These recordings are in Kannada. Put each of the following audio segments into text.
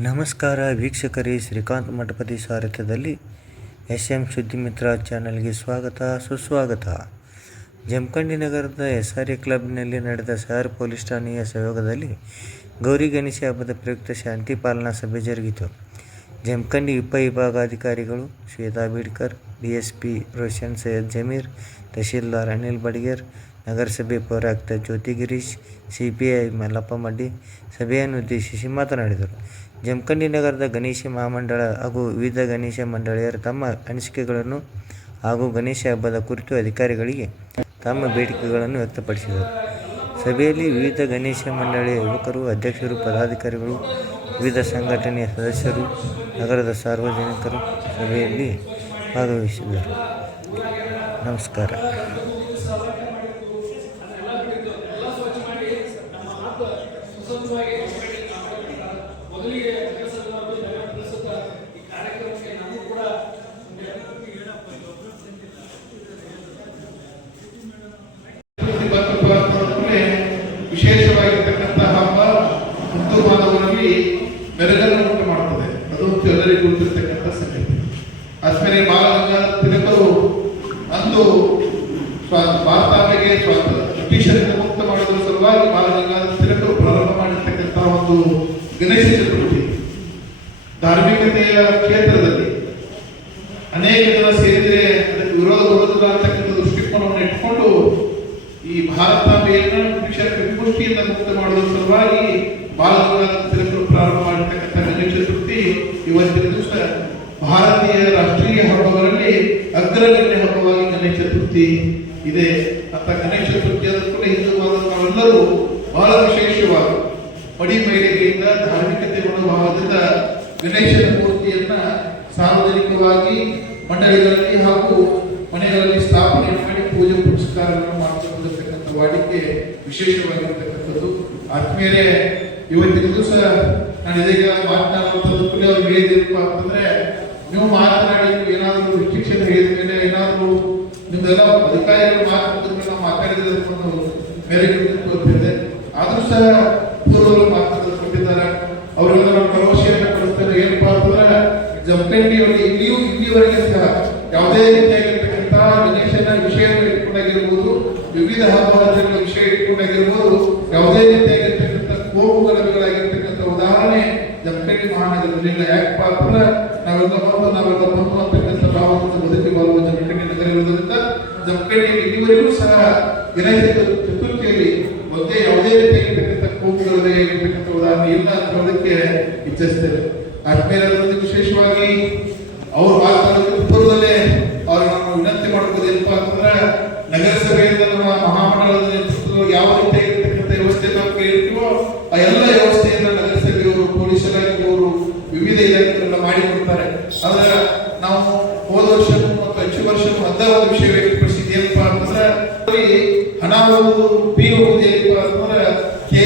ನಮಸ್ಕಾರ ವೀಕ್ಷಕರೇ, ಶ್ರೀಕಾಂತ್ ಮಠಪತಿ ಸಾರಥ್ಯದಲ್ಲಿ ಎಸ್ ಎಂ ಸುದ್ದಿಮಿತ್ರ ಚಾನಲ್ಗೆ ಸ್ವಾಗತ, ಸುಸ್ವಾಗತ. ಜಮಖಂಡಿ ನಗರದ ಎಸ್ ಆರ್ ಎ ಕ್ಲಬ್ನಲ್ಲಿ ನಡೆದ ಶಹರ್ ಪೊಲೀಸ್ ಠಾಣೆಯ ಸಹಯೋಗದಲ್ಲಿ ಗೌರಿ ಗಣೇಶ ಹಬ್ಬದ ಪ್ರಯುಕ್ತ ಶಾಂತಿ ಪಾಲನಾ ಸಭೆ ಜರುಗಿತು. ಜಮಖಂಡಿ ಉಪವಿಭಾಗಾಧಿಕಾರಿಗಳು ಶ್ವೇತಾ ಬೀಡ್ಕರ್ ಡಿಎಸ್ಪಿ ರೋಷನ್ ಸೈಯದ್ ಜಮೀರ್, ತಹಶೀಲ್ದಾರ್ ಅನಿಲ್ ಬಡಿಗೇರ್, ನಗರಸಭೆ ಪೌರಾಯುಕ್ತ ಜ್ಯೋತಿ ಗಿರೀಶ್, ಸಿಪಿಐ ಮಲ್ಲಪ್ಪ ಮಡ್ಡಿ ಸಭೆಯನ್ನು ಉದ್ದೇಶಿಸಿ ಮಾತನಾಡಿದರು. ಜಮಖಂಡಿ ನಗರದ ಗಣೇಶ ಮಹಾಮಂಡಳ ಹಾಗೂ ವಿವಿಧ ಗಣೇಶ ಮಂಡಳಿಯರು ತಮ್ಮ ಅನಿಸಿಕೆಗಳನ್ನು ಹಾಗೂ ಗಣೇಶ ಹಬ್ಬದ ಕುರಿತು ಅಧಿಕಾರಿಗಳಿಗೆ ತಮ್ಮ ಬೇಡಿಕೆಗಳನ್ನು ವ್ಯಕ್ತಪಡಿಸಿದರು. ಸಭೆಯಲ್ಲಿ ವಿವಿಧ ಗಣೇಶ ಮಂಡಳಿಯ ಯುವಕರು, ಅಧ್ಯಕ್ಷರು, ಪದಾಧಿಕಾರಿಗಳು, ವಿವಿಧ ಸಂಘಟನೆಯ ಸದಸ್ಯರು, ನಗರದ ಸಾರ್ವಜನಿಕರು ಸಭೆಯಲ್ಲಿ ಭಾಗವಹಿಸಿದರು ನಮಸ್ಕಾರ ಇವತ್ತು ಭಾರತದಲ್ಲಿ ವಿಶೇಷವಾಗಿರ್ತಕ್ಕಂಥ ಹಬ್ಬ ಹಿಂದೂ ಮಾನವರಲ್ಲಿ ಮೆರುಗನ್ನು ಉಂಟು ಮಾಡುತ್ತದೆ ಅದು ಎಲ್ಲರಿಗೂ ಗೊತ್ತಿರ್ತಕ್ಕಂಥ ಸಂಗತಿ ಅಷ್ಟೇ ಬಾಲಗಂಗಾಧರ ತಿಲಕರು ಅಂದು ಸ್ವ ಭಾರತಾಂಬೆಗೆ ಸ್ವಾತಂತ್ರ್ಯ ಬ್ರಿಟಿಷರಿಂದ ಮುಕ್ತ ಮಾಡುವುದರ ಸಲುವಾಗಿ ಬಾಲಗಂಗಾಧರ ತಿಲಕರು ಪ್ರಾರಂಭ ಮಾಡಿರ್ತಕ್ಕಂಥ ಒಂದು ಗಣೇಶ ಚತುರ್ಥಿ ಧಾರ್ಮಿಕತೆಯ ಕ್ಷೇತ್ರದಲ್ಲಿ ಅನೇಕ ಜನ ಸೇರಿದರೆ ಅದಕ್ಕೆ ವಿರೋಧ ಬರುವುದಿಲ್ಲ ಅಂತಕ್ಕಂಥ ದೃಷ್ಟಿಕೋನವನ್ನು ಇಟ್ಕೊಂಡು ಈ ಭಾರತಾಂಬೆಯನ್ನು ಶಿಕ್ಷಣ ಮುಕ್ತ ಮಾಡುವ ಸಲುವಾಗಿ ಬಾಲಗಂಗಾಧರ ಪ್ರಾರಂಭ ಮಾಡಿರ್ತಕ್ಕಂಥ ಗಣೇಶ ಚತುರ್ಥಿ ಇವತ್ತಿನ ದಿವಸ ಭಾರತೀಯ ರಾಷ್ಟ್ರೀಯ ಹಬ್ಬಗಳಲ್ಲಿ ಅಗ್ರಗಣ್ಯ ಹಬ್ಬವಾಗಿ ಗಣೇಶ ಚತುರ್ಥಿ ಇದೆ. ಅಂತ ಗಣೇಶ ಚತುರ್ಥಿ ಆದ ಕೂಡ ಹಿಂದೂ ನಾವೆಲ್ಲರೂ ಬಹಳ ವಿಶೇಷವಾಗಿ ಮಡಿ ಮೈಲಿಗೆಯಿಂದ ಧಾರ್ಮಿಕತೆ ಮನೋಭಾವದಿಂದ ಗಣೇಶನ ಮೂರ್ತಿಯನ್ನ ಸಾರ್ವಜನಿಕವಾಗಿ ಮಂಡಳಿಗಳಲ್ಲಿ ಹಾಗೂ ಮನೆಗಳಲ್ಲಿ ಸ್ಥಾಪನೆ ಮಾಡಿ ಪೂಜೆ ಪುರಸ್ಕಾರಗಳನ್ನು ಮಾಡಿಕೊಂಡಿರ್ತಕ್ಕಂಥ ವಾಡಿಕೆ ವಿಶೇಷವಾಗಿರ್ತಕ್ಕಂಥದ್ದು. ಆದ್ಮೇಲೆ ಇವತ್ತಿನ ದಿವಸ ನಾನು ಇದೀಗ ಮಾತನಾಡುವಂಥದ್ದು ಕೂಡ ಅವ್ರು ಹೇಳಿದಿರಪ್ಪ ಅಂತಂದ್ರೆ, ನೀವು ಮಾತನಾಡಿ ಏನಾದರೂ ರಿಸ್ಟ್ರಿಕ್ಷನ್ ಹೇಳಿದ ಮೇಲೆ ಏನಾದರೂ ನಿಮ್ದೆಲ್ಲ ಅಧಿಕಾರಿಗಳು ಮಾತಾಡಿದ್ರೆ ನಾವು ಮಾತಾಡಿದ್ರೆ ಮೇರೆಗೆ ತೋರ್ತಿದೆ ಆದರೂ ಸಹ ಇಲ್ಲಿವರೆಗೆ ಸಹ ಯಾವುದೇ ರೀತಿಯಾಗಿರ್ತಕ್ಕಂಥ ಗಣೇಶನ ವಿಷಯವನ್ನು ಇಟ್ಕೊಂಡಾಗಿರ್ಬೋದು, ವಿವಿಧ ಹಬ್ಬ ಹಬ್ಬಗಳ ವಿಷಯ ಇಟ್ಕೊಂಡಾಗಿರ್ಬೋದು, ಯಾವುದೇ ರೀತಿಯಾಗಿರ್ತಕ್ಕಂಥ ಕೋಮು ಗಲಭೆಗಳಾಗಿರ್ತಕ್ಕಂಥ ಉದಾಹರಣೆ ಜಮಖಂಡಿ ಮಹಾನಗರದಲ್ಲಿ ಯಾಕಪ್ಪ ಅಂದ್ರೆ ನಾವೆಲ್ಲ ಬಂದು ನಾವೆಲ್ಲ ಬಂದು ಅಂತಕ್ಕಂಥ ಭಾವದಿಂದ ಬದುಕಿ ಬರುವ ಜಮಖಂಡಿ ನಗರ ಇರುವುದರಿಂದ ಸಹ ಗಣೇಶ ಚತುರ್ಥಿಯಲ್ಲಿ ಒಂದೇ ಯಾವುದೇ ರೀತಿಯಾಗಿರ್ತಕ್ಕಂಥ ಕೋಮುಗಲಭೆ ಆಗಿರ್ತಕ್ಕಂಥ ಉದಾಹರಣೆ ಇಲ್ಲ ಅಂತ ಹೇಳೋದಕ್ಕೆ ಇಚ್ಛಿಸ್ತೇವೆ ಆದ್ಮೇಲೆ ಅದರಲ್ಲಿ ವಿಶೇಷವಾಗಿ ಅವರು ಮಾತನಾಡೋದಕ್ಕೆ ಪೂರ್ವದಲ್ಲೇ ಅವ್ರಿಗೆ ನಾವು ವಿನಂತಿ ಮಾಡ್ಬೋದು ಏನಪ್ಪಾ ಅಂತಂದ್ರೆ ನಗರಸಭೆಯಿಂದ ನಮ್ಮ ಮಹಾಮಂಡಲದ ನೇತೃತ್ವದಲ್ಲಿ ಯಾವ ರೀತಿಯಾಗಿರ್ತಕ್ಕಂಥ ವ್ಯವಸ್ಥೆ ನಾವು ಕೇಳಿರ್ತೀವೋ ಆ ಎಲ್ಲ ವ್ಯವಸ್ಥೆಯನ್ನ ನಗರಸಭೆಯವರು ಪೊಲೀಸ್ ಇಲಾಖೆಯವರು ವಿವಿಧ ಇಲಾಖೆಗಳನ್ನ ಮಾಡಿಕೊಡ್ತಾರೆ ಆದ್ರೆ ನಾವು ಹೋದ ವರ್ಷ ಮತ್ತು ಹೆಚ್ಚು ವರ್ಷ ಅದ ಒಂದು ವಿಷಯ ವ್ಯಕ್ತಪಡಿಸಿದ ಏನಪ್ಪಾ ಅಂತಂದ್ರೆ ಅಲ್ಲಿ ಹಣ ಹೋಗುವುದು ಪಿ ಹೋಗುವುದು ಏನಪ್ಪಾ ಅಂತಂದ್ರೆ ಕೆ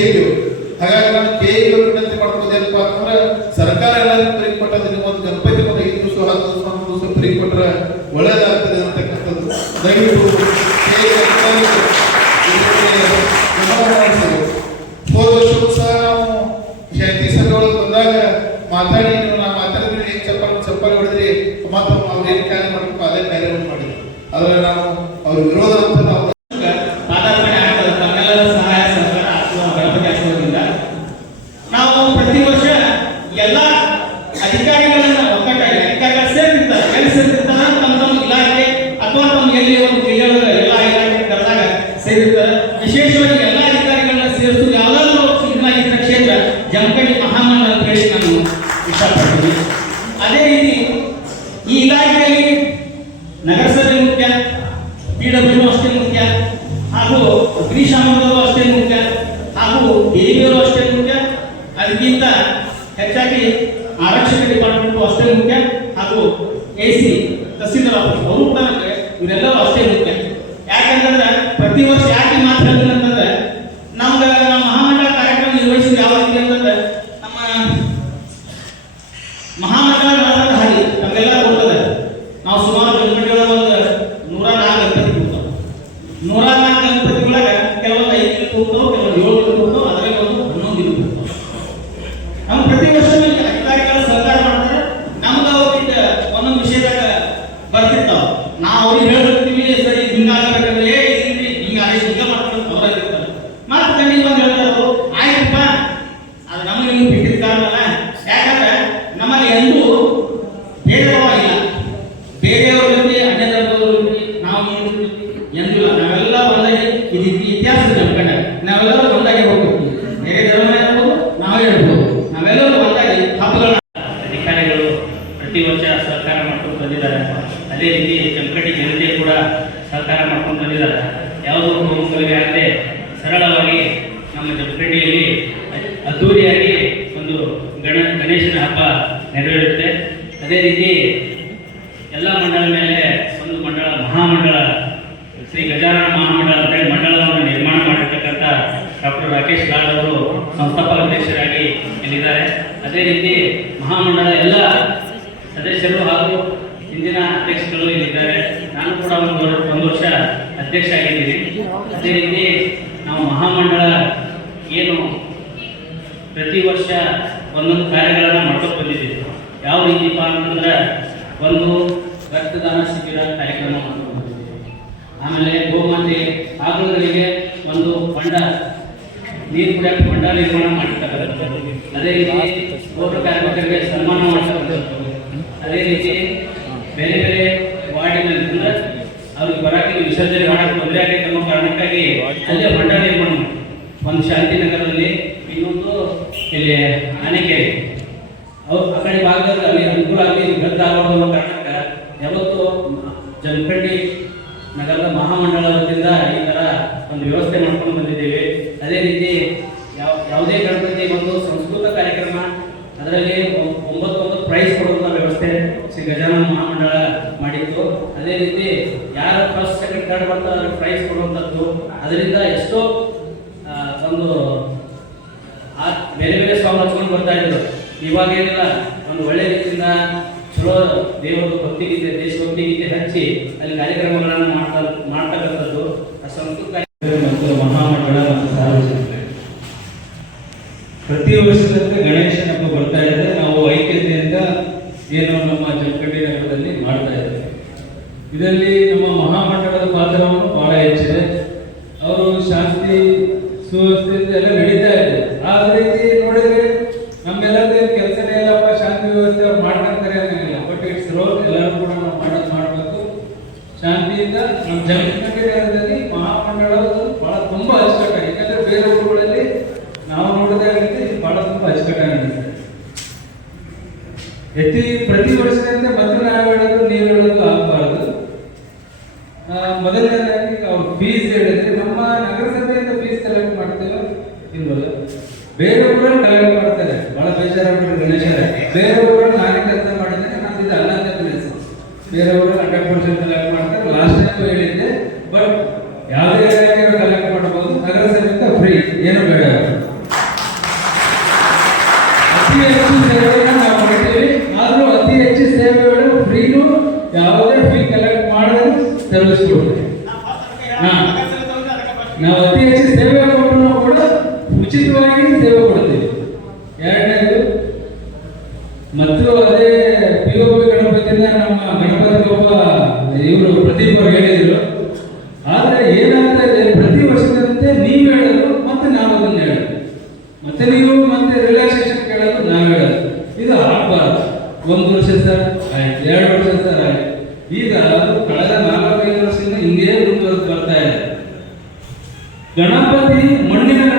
ಹಾಗಾಗಿ ನಾನು ಕೆ ವಿನಂತಿ ಮಾಡ್ಬೋದು ಏನಪ್ಪಾ ಅಂತಂದ್ರೆ ಸರ್ಕಾರ ಎಲ್ಲರಿಗೂ ಫ್ರೀ ಕೊಟ್ಟದ್ದು ನೀವು ಒಂದು ಗಣಪತಿ ಒಂದು ಐದು ದಿವಸ ಹತ್ತು ದಿವಸ ಹನ್ನೊಂದು ದಿವಸ ಫ್ರೀ ಕೊಟ್ರೆ ಒಳ್ಳೇದಾಗ್ತದೆ ಅಂತಕ್ಕಂಥದ್ದು ದಯವಿಟ್ಟು KE ಅಧಿಕಾರಿಗಳು ಇದಕ್ಕೆ ಗಮನ ಹರಿಸಬೇಕು. ಹೋದ ವರ್ಷವೂ ಸಹ ನಾವು ಶಾಂತಿ ಸಭೆಯೊಳಗೆ ಬಂದಾಗ ಮಾತಾಡಿ ನೀವು ನಾ ಮಾತಾಡಿದ್ರೆ ಏನ್ ಚಪ್ಪಲ್ ಹೊಡೆದ್ರಿ ಮತ್ತು ಅವ್ರು ಏನ್ ಕಾರ್ಯ ಮಾಡಬೇಕು ಅದೇ ಕಾರ್ಯವನ್ನು ಮಾಡಿದ್ರು. ಆದ್ರೆ ನಾವು ಅವ್ರ ವಿರೋಧ ಹಾಗೂ ಎ ಸಿ ತಹಸೀಲ್ದಾರ್ ಆಫೀಸ್. ಅವರು ಕೂಡ ಅಷ್ಟೇ ಮುಖ್ಯ ಯಾಕಂತಂದ್ರೆ ಪ್ರತಿ ವರ್ಷ ಯಾಕೆ ಮಾತ್ರ ಅಂತಂದ್ರೆ ನಮ್ಗೆ ನಮ್ಮ ಮಹಾಮಂಡಲ ಕಾರ್ಯಕ್ರಮ ನಿರ್ವಹಿಸಿದ ಯಾವ ರೀತಿ ಅಂತಂದ್ರೆ ನಮ್ಮ ಮಹಾಮಂಡಲದ ಹಾಗೆ ನಮಗೆಲ್ಲ ಕೊಡ್ತದೆ ನಾವು ಸುಮಾರು ಗಣಪತಿಗಳ ಒಂದು ನೂರ ನಾಲ್ಕು ಗಣಪತಿ ಕೊಡ್ತಾವೆ ನೂರ ನಾಲ್ಕು ಗಣಪತಿಗಳಾಗ ಕೆಲವೊಂದು ಐದು ಕೊಡ್ತಾವೆ ಕೆಲವೊಂದು ಏಳು ಕೊಡ್ತಾವೆ ಅದರಲ್ಲಿ ಒಂದು ಹನ್ನೊಂದು ಇದು ಕೊಡ್ತಾವೆ ನಾವು ಪ್ರತಿ ವರ್ಷ ಕಾರಣಲ್ಲ ಯಾಕಂದ್ರೆ ನಮ್ಮಲ್ಲಿ ಎಂದೂ ಭೇದ ಭಾವ ಇಲ್ಲ ಬೇರೆಯವ್ರ ಜೊತೆ ಅನ್ಯ ಧರ್ಮದವ್ರ ಜೊತೆ ನಾವು ಈ ಜೊತೆ ಎಂದೂ ಇಲ್ಲ ನಾವೆಲ್ಲ ಒಂದಾಗಿ ಇದು ಇದು ಇತಿಹಾಸದ ಜಂಪಣ್ಣ ನಾವೆಲ್ಲರೂ ಒಂದಾಗಿ ಹೋಗ್ತೀವಿ ಬೇರೆ ಧರ್ಮ ಇರ್ಬೋದು ನಾವೇ ಇರ್ಬೋದು ನಾವೆಲ್ಲರೂ ಒಂದಾಗಿ ಹಬ್ಬಗಳನ್ನ ಅಧಿಕಾರಿಗಳು ಪ್ರತಿ ವರ್ಷ ಸಹಕಾರ ಮಾಡ್ಕೊಂಡು ಬಂದಿದ್ದಾರೆ ಅದೇ ರೀತಿ ಜಮಖಂಡಿ ಜನತೆ ಕೂಡ ಸಹಕಾರ ಮಾಡ್ಕೊಂಡು ಬಂದಿದ್ದಾರೆ ಯಾವುದೋ ಹೋಮಗಳಿಗೆ ಆಗದೆ ಸರಳವಾಗಿ ನಮ್ಮ ಜಮಖಂಡಿಯಲ್ಲಿ ಅದ್ದೂರಿಯಾಗಿ ಒಂದು ಗಣ ಗಣೇಶನ ಹಬ್ಬ ನೆರವೇರುತ್ತೆ ಅದೇ ರೀತಿ ಎಲ್ಲ ಮಂಡಳ ಮೇಲೆ ಒಂದು ಮಂಡಳ ಮಹಾಮಂಡಳ ಶ್ರೀ ಗಜಾನನ ಮಹಾಮಂಡಳ ಅಂತೇಳಿ ಮಂಡಳವನ್ನು ನಿರ್ಮಾಣ ಮಾಡಿರ್ತಕ್ಕಂಥ ಡಾಕ್ಟರ್ ರಾಕೇಶ್ ಲಾಲ್ ಅವರು ಸಂಸ್ಥಾಪಕ ಅಧ್ಯಕ್ಷರಾಗಿ ಇಲ್ಲಿದ್ದಾರೆ ಅದೇ ರೀತಿ ಮಹಾಮಂಡಳ ಎಲ್ಲ ಸದಸ್ಯರು ಹಾಗೂ ಹಿಂದಿನ ಅಧ್ಯಕ್ಷರು ಇಲ್ಲಿದ್ದಾರೆ. ನಾನು ಕೂಡ ಒಂದು ಒಂದು ವರ್ಷ ಅಧ್ಯಕ್ಷ ಆಗಿದ್ದೀನಿ. ಅದೇ ರೀತಿ ನಾವು ಮಹಾಮಂಡಳ ಏನು ಪ್ರತಿ ವರ್ಷ ಒಂದೊಂದು ಕಾರ್ಯಗಳನ್ನು ಮಾಡ್ಕೊಂಡು ಬಂದಿದ್ದೀವಿ. ಯಾವ ರೀತಿಪ್ಪ ಅಂತಂದ್ರೆ ಒಂದು ರಕ್ತದಾನ ಶಿಬಿರ ಕಾರ್ಯಕ್ರಮ ಮಾಡ್ಕೊಂಡು ಆಮೇಲೆ ಗೋಮಾತೆ ಆಕಳುಗಳಿಗೆ ಒಂದು ಬಂಡ, ನೀರು ಕೂಡ ಬಂಡ ನಿರ್ಮಾಣ ಮಾಡಿರ್ತಕ್ಕಂಥದ್ದು. ಅದೇ ರೀತಿ ಪೌರ ಕಾರ್ಮಿಕರಿಗೆ ಸನ್ಮಾನ ಮಾಡ್ತಕ್ಕಂಥದ್ದು ಅದೇ ರೀತಿ ಬೇರೆ ಬೇರೆ ವಾರ್ಡಿನಲ್ಲಿ ಅವ್ರಿಗೆ ಬರಕ್ಕೆ ವಿಸರ್ಜನೆ ಮಾಡಕ್ಕೆ ತೊಂದರೆ ಆಗೈತೆ ಅನ್ನೋ ಕಾರಣಕ್ಕಾಗಿ ಅಲ್ಲೇ ಹೊಂಡ ನಿರ್ಮಾಣ ಒಂದು ಶಾಂತಿನಗರದಲ್ಲಿ ಇನ್ನೊಂದು ಇಲ್ಲಿ ಆನೆಕೆರೆ. ಅವ್ರು ಆ ಕಡೆ ಭಾಗದಲ್ಲಿ ಅಲ್ಲಿ ಅನುಕೂಲ ಆಗಲಿ ಗದ್ದ ಆಗೋದು ಅನ್ನೋ ಕಾರಣಕ್ಕೆ ಯಾವತ್ತು ಜಮಖಂಡಿ ನಗರದ ಮಹಾಮಂಡಳ ವತಿಯಿಂದ ಈ ಥರ ಒಂದು ವ್ಯವಸ್ಥೆ ಮಾಡ್ಕೊಂಡು ಬಂದಿದ್ದೇವೆ. ಅದೇ ರೀತಿ ಯಾವ, ಯಾವುದೇ ಗಣಪತಿ ಒಂದು ಸಂಸ್ಕೃತ ಕಾರ್ಯಕ್ರಮ, ಅದರಲ್ಲಿ ಒ- ಒಂಬತ್ತು ಒಂಬತ್ತು ಪ್ರೈಸ್ ಕೊಡುವಂಥ ವ್ಯವಸ್ಥೆ ಶ್ರೀ ಗಜಾನನ ಮಹಾಮಂಡಳ ಮಾಡಿತ್ತು ಅದೇ ರೀತಿ ಯಾರು ಫಸ್ಟ್ ಸೆಕೆಂಡ್ ಥರ್ಡ್ ಬರ್ತಾರೆ ಪ್ರೈಸ್ ಕೊಡುವಂಥದ್ದು ಅದರಿಂದ ಎಷ್ಟೋ ಒಂದು ಬೇರೆ ಬೇರೆ ಸಾಂಗ್ ಬರ್ತಾ ಇದ್ರು. ಇವಾಗ ಏನಿಲ್ಲ, ಒಂದು ಒಳ್ಳೆ ರೀತಿಯಿಂದ ಚಲೋ ದೇವರ ಭಕ್ತಿಗೀತೆ ದೇಶಭಕ್ತಿ ಗೀತೆ ಹಚ್ಚಿ ಅಲ್ಲಿ ಕಾರ್ಯಕ್ರಮಗಳನ್ನು ಮಾಡ್ತಾ, ಮಾಡ್ತಕ್ಕಂಥದ್ದು. ಆ ಕಾರ್ಯಕ್ರಮ ಮತ್ತು ಮಹಾಮಂಡಳ ಮತ್ತು ಸಾರ್ವಜನಿಕರು ಪ್ರತಿ ವರ್ಷದಂತೆ ಗಣೇಶನ ಹಬ್ಬ ಬರ್ತಾ ಇದೆ ನಾವು ಐಕ್ಯತೆಯಿಂದ ಏನು ನಮ್ಮ ಜಮಖಂಡಿ ನಗರದಲ್ಲಿ ಮಾಡ್ತಾ ಇದ್ದೇವೆ ಇದರಲ್ಲಿ ನಮ್ಮ ಮಹಾಮಂಡಲದ ಪಾತ್ರವನ್ನು ಬಹಳ ಹೆಚ್ಚಿದೆ. ಅವರು ಶಾಂತಿ, ಸುವ್ಯವಸ್ಥೆಯಿಂದ ಎಲ್ಲ ನಡೀತಾ ಇದೆ. ಆ ರೀತಿ ನೋಡಿದ್ರೆ ನಮ್ಮೆಲ್ಲರದೇ ಕೆಲಸನೇ ಇಲ್ಲಪ್ಪ ಶಾಂತಿ ವ್ಯವಸ್ಥೆ ಅವ್ರು ಮಾಡ್ಕೊಂತಾರೆ ಅನ್ನಂಗಿಲ್ಲ. ಬಟ್ ಇಟ್ಸ್ ರೋಲ್ ಎಲ್ಲರೂ ಕೂಡ ನಾವು ಮಾಡೋದು ಮಾಡಬೇಕು. ಶಾಂತಿಯಿಂದ ನಮ್ಮ ನಗರದಲ್ಲಿ ಮಹಾಮಂಡಳದ್ದು ಬಹಳ ತುಂಬಾ ಅಚ್ಚುಕಟ್ಟಾಗಿದೆ. ಯಾಕಂದ್ರೆ ಬೇರೆ ಊರುಗಳಲ್ಲಿ ನಾವು ಇದು ಬಹಳ ತುಂಬಾ ಅಚ್ಚುಕಟ್ಟಾಗಿದೆ. ಪ್ರತಿ ಪ್ರತಿ ವರ್ಷದಂತೆ ಮತ್ತೆ ನಾವು ಹೇಳೋದು ನೀವು ಹೇಳೋದು ಆಗಬಾರದು ಮೊದಲನೇದಾಗಿ ಅವ್ರ ಫೀಸ್ ಹೇಳಿದ್ರೆ ನಮ್ಮ ನಗರಸಭೆಯಿಂದ ಫೀಸ್ ಕಲೆಕ್ಟ್ ಮಾಡ್ತೀವೋ ಇಲ್ವಲ್ಲ ಬೇರೆ ಊರಲ್ಲಿ ಕಲೆಕ್ಟ್ ಮಾಡ್ತಾರೆ ಬಹಳ ಬೇಜಾರಾಗ್ಬಿಟ್ಟು ಗಣೇಶರ ಬೇರೆ ಊರಲ್ಲಿ ನಾನೇ ಕೆಲಸ ಮಾಡಿದ್ದೇನೆ ನಮ್ದು ಇದು ಅಲ್ಲ ಅಂತ ಕೆಲಸ ಬೇರೆ ಊರಲ್ಲಿ ಹಂಡ್ರೆಡ್ ಪರ್ಸೆಂಟ್ ಕಲೆಕ್ಟ್ ಮಾಡ್ತಾರೆ ಲಾಸ್ಟ್ ಟೈಮ್ ಹೇಳಿದ್ದೆ ಬಟ್ ಯಾವುದೇ ಇಲಾಖೆಗಳು ಕಲೆಕ್ಟ್ ಮಾಡಬಹುದು ನಗರಸಭೆಯಿಂದ ಫ್ರೀ ಏನು ಬೇಡ ಅತಿ ಹೆಚ್ಚು ಸೇವೆಯನ್ನು ನಾವು ಮಾಡ್ತೀವಿ ಆದ್ರೂ ಅತಿ ಹೆಚ್ಚು ಸೇವೆಗಳು ಫ್ರೀನು ಯಾವುದೇ ಫೀ ಕಲೆಕ್ಟ್ ಮಾಡದೆ ತಲುಪಿಸ್ಕೊಡ್ತೀವಿ ಹಾ. ನಾವು ಅತಿ ಹೆಚ್ಚು ಸೇವೆ ಕೊಟ್ಟರು ಕೂಡ ಉಚಿತವಾಗಿ ಸೇವೆ ಕೊಡ್ತೀವಿ ಎರಡನೇದು ಮತ್ತು ಅದೇ ಪಿ ಒ ಪಿ ಗಣಪತಿಯಿಂದ ನಮ್ಮ ಗಣಪತಿ ಒಬ್ಬ ಇವರು ಪ್ರದೀಪ್ ಅವರು ಹೇಳಿದ್ರು ಆದ್ರೆ ಏನಾಗ್ತಾ ಇದೆ ಪ್ರತಿ ವರ್ಷದಂತೆ ನೀವು ಹೇಳೋದು ಮತ್ತೆ ನಾವು ಅದನ್ನ ಹೇಳೋದು ಮತ್ತೆ ನೀವು ಮತ್ತೆ ರಿಲ್ಯಾಕ್ಸೇಷನ್ ಕೇಳೋದು ನಾವು ಹೇಳೋದು ಇದು ಆಗ್ಬಾರ್ದು ಒಂದು ವರ್ಷ ಸರ್ ಆಯ್ತು ಎರಡು ವರ್ಷ ಸರ್ ಆಯ್ತು ಈಗ ಅದು ಕಳೆದ ನಾಲ್ಕೈದು ವರ್ಷದಿಂದ ಹಿಂಗೆ ಮುಂದುವರೆದು ಬರ್ತಾ ಇದೆ ಗಣಪತಿ ಮಣ್ಣಿನ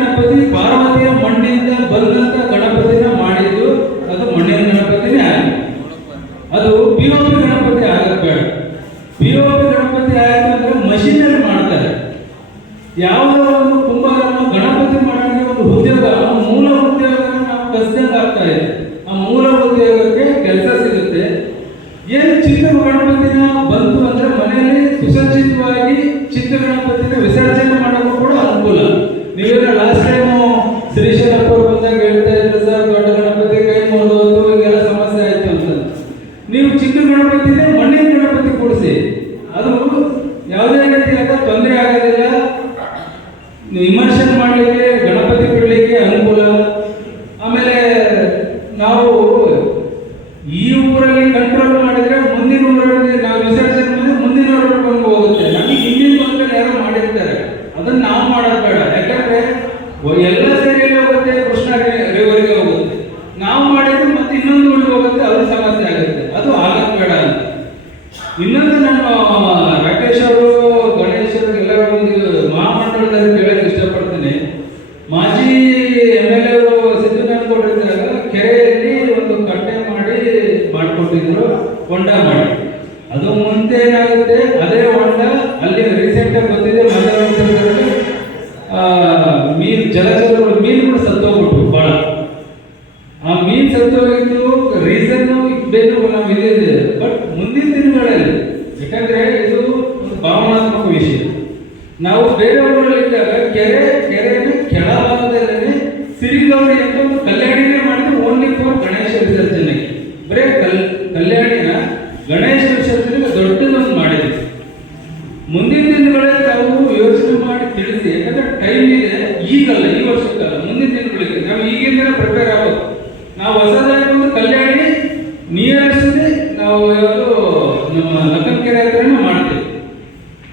ಅದು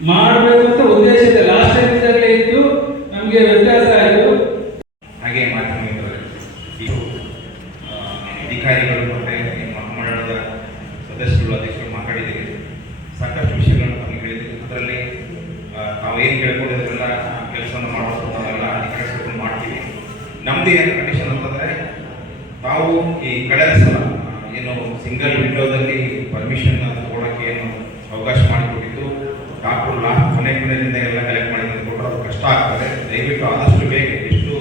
ಮಾಡಬೇಕು ಅಂತ ಉದ್ದೇಶ ಇದೆ ಲಾಸ್ಟ್ ಟೈಮ್ ಇದ್ದಾಗಲೇ ಇತ್ತು ನಮಗೆ ವ್ಯತ್ಯಾಸ ಆಯಿತು ಹಾಗೆ ಮಾಧ್ಯಮಿಕರು ಇದು ಆ, ಅಧಿಕಾರಿಗಳು ಮತ್ತೆ ಮಹಾಮಂಡಲದ ಸದಸ್ಯರು ಅಧ್ಯಕ್ಷರು ಮಾತಾಡಿದ್ದೀರಿ ಸಾಕಷ್ಟು ವಿಷಯಗಳನ್ನು ತಮಗೆ ಹೇಳಿದ್ದೀರಿ ಅದರಲ್ಲಿ ತಾವೇನು ಕೇಳ್ಕೊಂಡಿದ್ರೆಲ್ಲ ಕೆಲಸವನ್ನು ಮಾಡೋದು ನಾವೆಲ್ಲ ಅಧಿಕಾರಿಗಳು ಮಾಡ್ತೀವಿ ನಮ್ದು ಏನು ಕಂಡೀಷನ್ ಅಂತಂದರೆ ತಾವು ಈ ಕಳೆದ ಸಲ ಆ, ಏನು ಸಿಂಗಲ್ ವಿಂಡೋದಲ್ಲಿ ಪರ್ಮಿಷನ್ ತಗೊಳ್ಳೋಕ್ಕೆ ಏನು ಅವಕಾಶ ಮಾಡಿಕೊಟ್ಟಿದ್ದು ಡಾಕ್ಟರ್ ಲಾಸ್ಟ್ ಕೊನೆ ಕೊನೆಯಿಂದ ಎಲ್ಲ ಕಲೆಕ್ಟ್ ಮಾಡಿ ಕೊಟ್ಟರೆ ಅದು ಕಷ್ಟ ಆಗ್ತದೆ ದಯವಿಟ್ಟು ಆದಷ್ಟು ಬೇಗ ಎಷ್ಟು